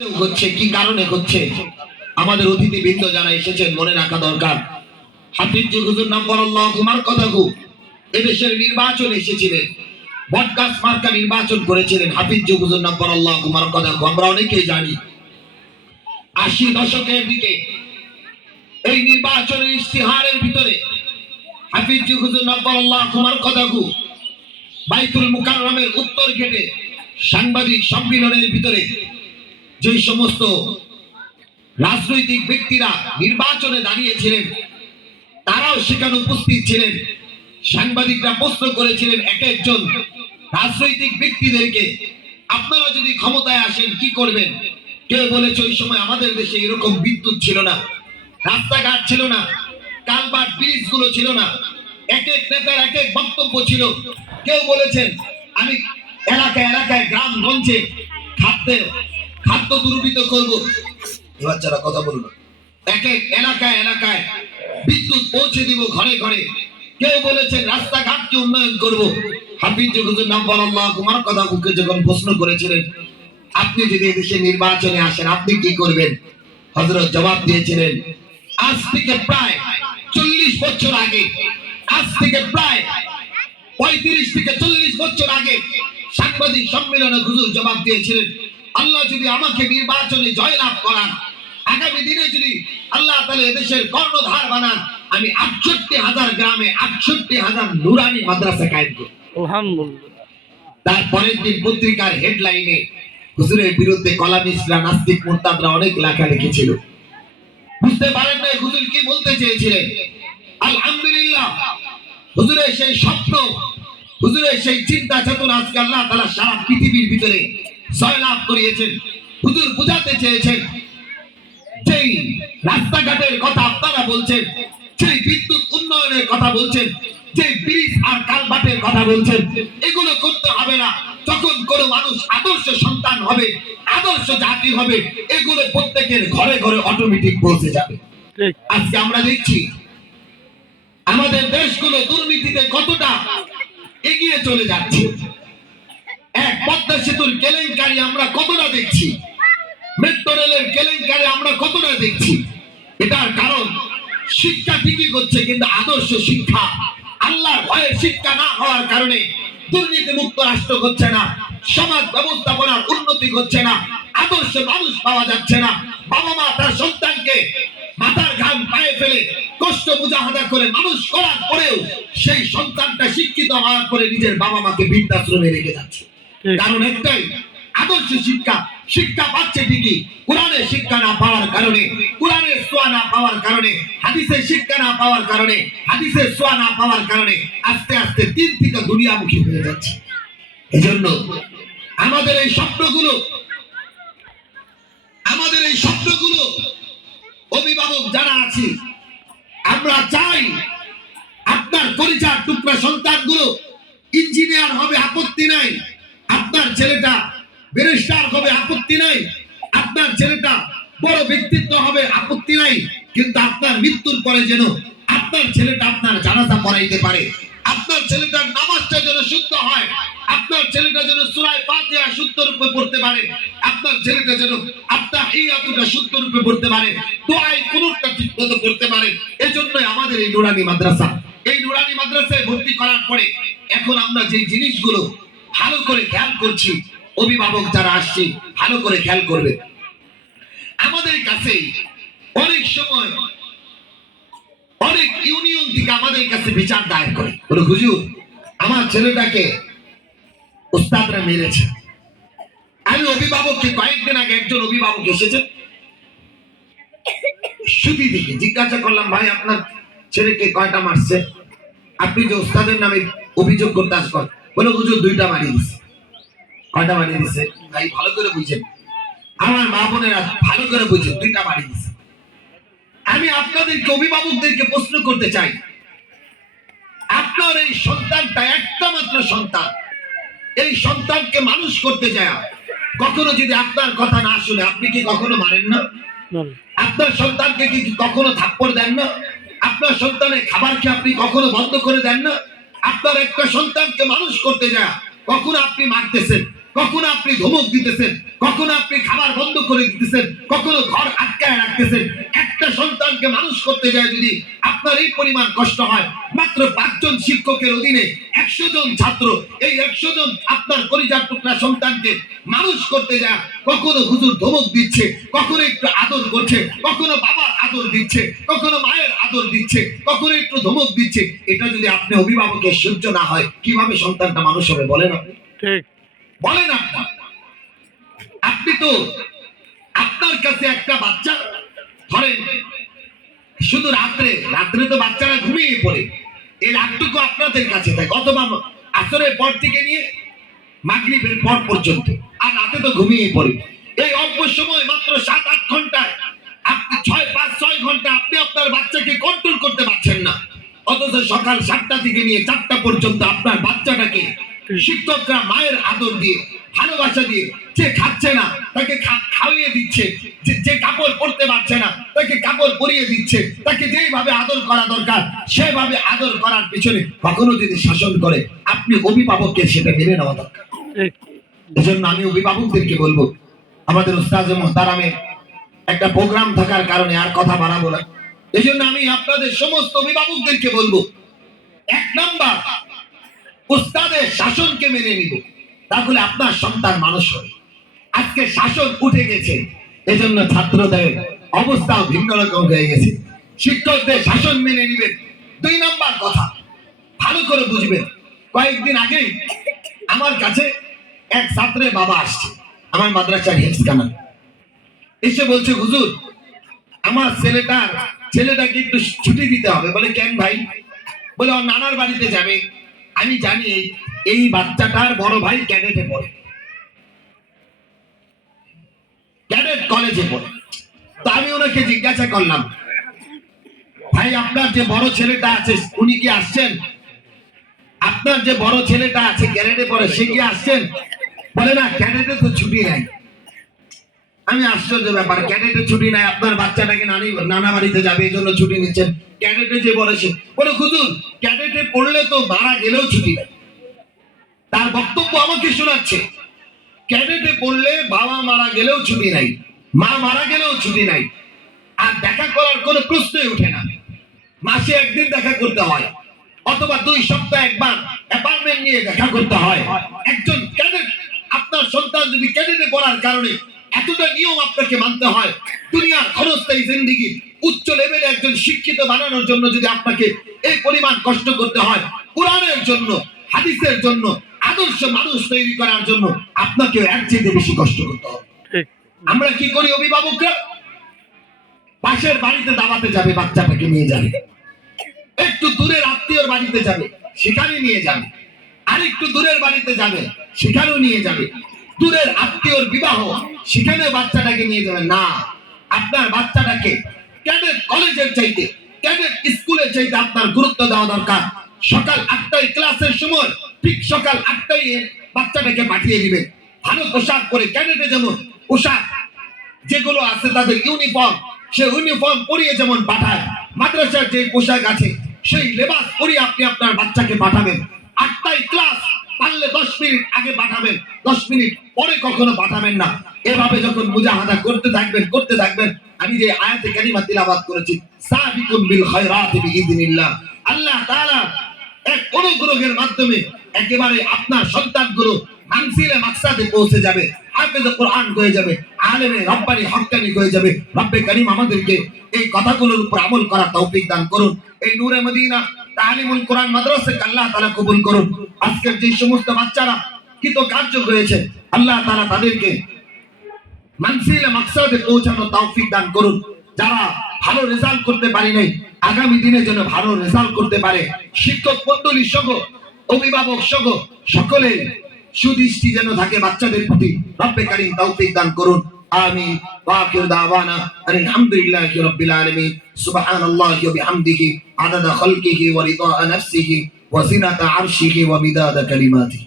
হচ্ছে, কি কারণে হচ্ছে? আমাদের অতিথিবৃন্দ যারা এসেছেন, মনে রাখা দরকার। হাফিজ হুজুর নম্বর আল্লাহ কুমার কথাকু এদেশের নির্বাচন এসেছিলেন। বটগাছ মার্কা নির্বাচন করেছিলেন হাফিজ হুজুর নম্বর আল্লাহ কুমার কথাকু আমরা অনেকেই জানি। আশি দশকের দিকে, এই নির্বাচনের ইশতেহারের ভিতরে হাফিজ হুজুর নম্বর আল্লাহ কুমার কথাকু বাইতুল মুকাররমের উত্তর গেটে সাংবাদিক সম্মেলনের ভিতরে যে সমস্ত রাজনৈতিক ব্যক্তিরা নির্বাচনে দাঁড়িয়েছিলেন, তারাও সেখানে উপস্থিত ছিলেন। সাংবাদিকরা প্রশ্ন করেছিলেন, এক একজন রাজনৈতিক ব্যক্তিদেরকে, আপনারা যদি ক্ষমতায় আসেন, কি করবেন? কেউ বলেছে, ওই সময় আমাদের দেশে এরকম বিদ্যুৎ ছিল না, রাস্তাঘাট ছিল না কালবাট ব্রিজগুলো ছিল না, এক এক নেতার এক এক বক্তব্য ছিল। কেউ বলেছেন, আমি এলাকায় এলাকায় গ্রাম গঞ্জে খাদ্য খাদ্য করব। এ বাচ্চারা কথা বলুন এক এক এলাকায় এলাকায় বিদ্যুৎ পৌঁছে দিব ঘরে ঘরে। কেউ রাস্তাঘাটকে উন্নয়ন করব। হাফিজ হুজুর আল্লাহ কুমার কথা মুখে যখন প্রশ্ন করেছিলেন, আপনি যদি এদেশে নির্বাচনে আসেন, আপনি কি করবেন? হজরত জবাব দিয়েছিলেন, আজ থেকে প্রায় চল্লিশ বছর আগে, আজ থেকে প্রায় পঁয়ত্রিশ থেকে চল্লিশ বছর আগে সাংবাদিক সম্মেলনে হুজুর জবাব দিয়েছিলেন আল্লাহ যদি আমাকে নির্বাচনে জয়লাভ করান আগামী দিনে যদি আল্লাহ তাহলে এদেশের কর্ণধার বানান আমি আটষট্টি হাজার গ্রামে আটষট্টি হাজার নুরানি মাদ্রাসা কায়েম আলহামদুলিল্লাহ। তারপরের দিন পত্রিকার হেডলাইনে হুজুরের বিরুদ্ধে কলামিস্টরা নাস্তিক মোর্তাদরা অনেক লেখা লিখেছিল বুঝতে পারেন না হুজুর কি বলতে চেয়েছিলেন? আলহামদুলিল্লাহ হুজুরের সেই স্বপ্ন হুজুরের সেই চিন্তা চেতনা আজকে আল্লাহ তাআলা সারা পৃথিবীর ভিতরে জয়লাভ করিয়েছেন হুজুর বুঝাতে চেয়েছেন। যেই রাস্তাঘাটের কথা আপনারা বলছেন সেই বিদ্যুৎ উন্নয়নের কথা বলছেন যে ব্রিজ আর কালবাটের কথা বলছেন এগুলো করতে হবে না। যখন কোন মানুষ আদর্শ সন্তান হবে আদর্শ জাতি হবে এগুলো প্রত্যেকের ঘরে ঘরে অটোমেটিক পৌঁছে যাবে। আজকে আমরা দেখছি আমাদের দেশগুলো দুর্নীতিতে কতটা এগিয়ে চলে যাচ্ছে। পদ্মা সেতুর কেলেঙ্কারি আমরা কতটা দেখছি? মেট্রো রেলের কেলেঙ্কারি আমরা কতটা দেখছি? এটার কারণ শিক্ষা ঠিকই করছে, কিন্তু আদর্শ শিক্ষা, আল্লাহর ভয়ের শিক্ষা না হওয়ার কারণে দুর্নীতি মুক্ত রাষ্ট্র হচ্ছে না, সমাজ ব্যবস্থাপনার উন্নতি হচ্ছে না, আদর্শ মানুষ পাওয়া যাচ্ছে না। বাবা মা তার সন্তানকে মাথার ঘাম পায়ে ফেলে কষ্ট মুজাহাদা করে মানুষ করার পরেও সেই সন্তানটা শিক্ষিত হওয়ার পরে নিজের বাবা মাকে বৃদ্ধাশ্রমে রেখে যাচ্ছে। কারণ একটাই, আদর্শ শিক্ষা। শিক্ষা পাচ্ছে ঠিকই, কোরআনের শিক্ষা না পাওয়ার কারণে, কোরআনের সোয়া না পাওয়ার কারণে, হাদিসের শিক্ষা না পাওয়ার কারণে, হাদিসের সোয়া না পাওয়ার কারণে আস্তে আস্তে তিন থেকে দুনিয়ামুখী হয়ে যাচ্ছে। এজন্য আমাদের এই স্বপ্নগুলো, আমাদের এই স্বপ্নগুলো, অভিভাবক যারা আছে, আমরা চাই আপনার পরিচয় টুকরা সন্তানগুলো ইঞ্জিনিয়ার হবে, আপত্তি নাই। আপনার ছেলেটা ব্যারিস্টার হবে, আপত্তি নাই। আপনার ছেলেটা বড় ব্যক্তিত্ব হবে, আপত্তি নাই। কিন্তু আপনার মৃত্যুর পরে যেন আপনার ছেলেটা আপনার জানাজা পড়াইতে পারে। আপনার ছেলেটার নামাজটা যেন শুদ্ধ হয়। আপনার ছেলেটা যেন সূরা ফাতিহা শুদ্ধ রূপে পড়তে পারে। আপনার ছেলেটা যেন আপনার এই আতুটা শুদ্ধ রূপে পড়তে পারে। দোয়াই কুনুতটা ঠিকমতো করতে পারে। এজন্যই আমাদের এই নুরানি মাদ্রাসা। এই নুরানি মাদ্রাসায় ভর্তি করার পরে এখন আমরা যে জিনিসগুলো ভালো করে খেয়াল করছি, অভিভাবক যারা আসছে, ভালো করে খেয়াল করবে। আমাদের কাছে অনেক সময় অনেক ইউনিয়ন থেকে আমাদের কাছে বিচার দায়ের করে। বলে, হুজুর, আমার ছেলেটাকে উস্তাদরা মেরেছে। আমি অভিভাবককে কয়েকদিন আগে একজন অভিভাবক এসেছে। সুদি দিকে জিজ্ঞাসা করলাম, ভাই, আপনার ছেলেকে কয়টা মারছে? আপনি যে উস্তাদের নামে অভিযোগ করতে আসবেন বলে হুজুর দুইটা মারিয়ে দিছে। কয়টা মারিয়ে দিছে? ভাই ভালো করে বুঝছেন আমার মা বোনেরা ভালো করে বুঝছেন দুইটা মারিয়ে দিছে। আমি আপনাদেরকে অভিভাবকদেরকে প্রশ্ন করতে চাই। আপনার এই সন্তানটা একটা মাত্র সন্তান। এই সন্তানকে মানুষ করতে যায় কখনো যদি আপনার কথা না শুনে আপনি কি কখনো মারেন না? না, আপনার সন্তানকে কি কখনো থাপ্পড় দেন না? আপনার সন্তানের খাবার কি আপনি কখনো বন্ধ করে দেন না? একটা সন্তানকে মানুষ করতে যায় কখন আপনি মারতেছেন। কখনো আপনি ধমক দিতেছেন? কখনো আপনি খাবার বন্ধ করে দিতেছেন? কখনো ঘর আটকায় রাখতেছেন? একটা সন্তানকে মানুষ করতে যায় যদি আপনার এই পরিমাণ কষ্ট হয়, মাত্র পাঁচজন শিক্ষকের অধীনে একশো জন ছাত্র, এই একশো জন আপনার পরিবার টুকরা সন্তানকে মানুষ করতে যায়, কখনো হুজুর ধমক দিচ্ছে, কখনো একটু আদর করছে, কখনো বাবার আদর দিচ্ছে, কখনো মায়ের আদর দিচ্ছে, কখনো একটু ধমক দিচ্ছে। এটা যদি আপনি অভিভাবকের সহ্য না হয়, কীভাবে সন্তানটা মানুষ হবে বলেন আপনি? ঠিক। বলেন আপনি। আপনি তো আপনার কাছে একটা বাচ্চা, ধরেন, শুধু রাত্রে রাত্রে তো বাচ্চারা ঘুমিয়ে পড়ে। এই রাতটুকু আপনাদের কাছে থাকে, অথবা আসরের পর থেকে নিয়ে মাগরিবের পর পর্যন্ত, আর রাতে তো ঘুমিয়ে পড়ে। এই অল্প সময় মাত্র সাত, আট ঘন্টায় আপনি ছয়, পাঁচ, ছয় ঘণ্টা আপনি আপনার বাচ্চাকে কন্ট্রোল করতে পারছেন না। অথচ সকাল সাতটা থেকে নিয়ে চারটা পর্যন্ত আপনার বাচ্চাটাকে শিক্ষকরা মায়ের আদর দিয়ে, ভালোবাসা দিয়ে যে খাচ্ছে না, তাকে খাওয়িয়ে দিচ্ছে, যে কাপড় পরতে পারছে না, তাকে কাপড় পরিয়ে দিচ্ছে, তাকে যেভাবে আদর করা দরকার, সেভাবে আদর করার পিছনে কখনো যদি শাসন করে, আপনি অভিভাবককে সেটা মেনে নেওয়া দরকার। এজন্য আমি অভিভাবকদেরকে বলব, আমাদের উস্তাজ মোহতারামে একটা প্রোগ্রাম থাকার কারণে আর কথা বাড়াবো না। এই জন্য আমি আপনাদের সমস্ত অভিভাবকদেরকে বলব, এক নাম্বার উস্তাদের শাসনকে মেনে নিব। তাহলে আপনার সন্তান মানুষ হবে। আজকে শাসন উঠে গেছে। এজন্য ছাত্রদের অবস্থা ভিন্ন রকম হয়ে গেছে। শিক্ষকদের শাসন মেনে নিবেন। দুই নাম্বার কথা, ভালো করে বুঝবেন। কয়েকদিন আগেই আমার কাছে এক ছাত্রের বাবা আসছে, আমার মাদ্রাসার হেফসখানা এসে বলছে, হুজুর, আমার ছেলেটা ছেলেটাকে একটু ছুটি দিতে হবে। বলে, কেন ভাই? বলে, ওর নানার বাড়িতে যাবে। আমি জানি এই- বাচ্চাটার বড় ভাই ক্যাডেটে পড়ে। ক্যাডেট কলেজে পড়ে। তো আমি ওনাকে জিজ্ঞাসা করলাম, ভাই, আপনার যে বড় ছেলেটা আছে, উনি কি আসছেন? আপনার যে বড় ছেলেটা আছে, ক্যাডেটে পড়ে, সে কি আসছেন? বলে না, ক্যাডেটে তো ছুটি নাই। আমি আশ্চর্য ব্যাপার, ক্যাডেটে ছুটি নাই, আপনার বাচ্চাটাকে নানি নানা বাড়িতে যাবে, এই জন্য ছুটি নিচ্ছেন। ক্যাডেটে যে বলেছে, বলে খুঁজুন ক্যাডেটে পড়লে তো মারা গেলেও ছুটি নাই। তার বক্তব্য আমাকে শোনাচ্ছে। ক্যাডেটে পড়লে বাবা মারা গেলেও ছুটি নাই, মা মারা গেলেও ছুটি নাই। আর দেখা করার কোনো প্রশ্নই ওঠে না। মাসে একদিন দেখা করতে হয়, অথবা দুই সপ্তাহ একবার অ্যাপার্টমেন্ট নিয়ে দেখা করতে হয়। একজন ক্যাডেট, আপনার সন্তান যদি ক্যাডেটে পড়ার কারণে এতটা নিয়ম আপনাকে মানতে হয়। দুনিয়ার ক্ষণস্থায়ী জিন্দিগি উচ্চ লেভেলে একজন শিক্ষিত বানানোর জন্য যদি আপনাকে এই পরিমাণ কষ্ট করতে হয় কোরআনের জন্য হাদিসের জন্য আদর্শ মানুষ তৈরি করার জন্য আপনাকে এক চেয়ে বেশি কষ্ট করতে হবে। আমরা কি করি অভিভাবকরা? পাশের বাড়িতে দাবাতে যাবে বাচ্চাটাকে নিয়ে যাবে। একটু দূরের আত্মীয়র বাড়িতে যাবে সেখানে নিয়ে যাবে। আর একটু দূরের বাড়িতে যাবে সেখানেও নিয়ে যাবে। দূরের আত্মীয়র বিবাহ, সেখানে বাচ্চাটাকে নিয়ে যাবে। না, আপনার বাচ্চাটাকে ক্যাডেট কলেজের চাইতে ক্যাডেট স্কুলের চাইতে আপনার গুরুত্ব দেওয়া দরকার? সকাল আটটায় ক্লাসের সময়, ঠিক সকাল আটটায় বাচ্চাটাকে পাঠিয়ে দিবেন। ভালো পোশাক পরে ক্যাডেটে যেমন পোশাক? যেগুলো আছে তাদের ইউনিফর্ম সে ইউনিফর্ম পরিয়ে যেমন পাঠায়। মাদ্রাসার যে পোশাক আছে, সেই লেবাস পরিয়ে আপনি আপনার বাচ্চাকে পাঠাবেন। আটটায় ক্লাস পারলে দশ মিনিট আগে পাঠাবেন, দশ মিনিট পরে কখনো পাঠাবেন না। এভাবে যখন মুজাহাদা করতে থাকবেন করতে থাকবেন, আমি যে আয়াতে কারিমা তিলাবাত করেছি বিল আল্লাহ তাআলা এক অনুগ্রহের মাধ্যমে একেবারে আপনার সন্তানগুলো মানসিলে মাকসাদে পৌঁছে যাবে, হাফেজ কোরআন হয়ে যাবে, আলেমে রব্বানি হয়ে যাবে। রব্বে করিম আমাদেরকে এই কথাগুলোর উপর আমল করা তৌফিক দান করুন। এই নূরে মদিনা তালিমুল কোরআন মাদ্রাসাকে আল্লাহ তাআলা কবুল করুন। আজকের যে সমস্ত বাচ্চারা কৃত কার্য হয়েছে আল্লাহ তাআলা তাদেরকে মানসিলে মাকসাদে পৌঁছানো তৌফিক দান করুন। যারা ভালো রেজাল্ট করতে পারি নাই, আগামী দিনে যেন ভালো রেজাল্ট করতে পারে। শিক্ষক মন্ডলী সহ, অভিভাবক সহ, সকলে সুদৃষ্টি যেন থাকে বাচ্চাদের প্রতি। রব্বে কারিম তৌফিক দান করুন। آمين وآخر دعوانا أن الحمد لله رب العالمين. سبحان الله وبحمده عدد خلقه ورضاء نفسه وزنة عرشه ومداد كلماته.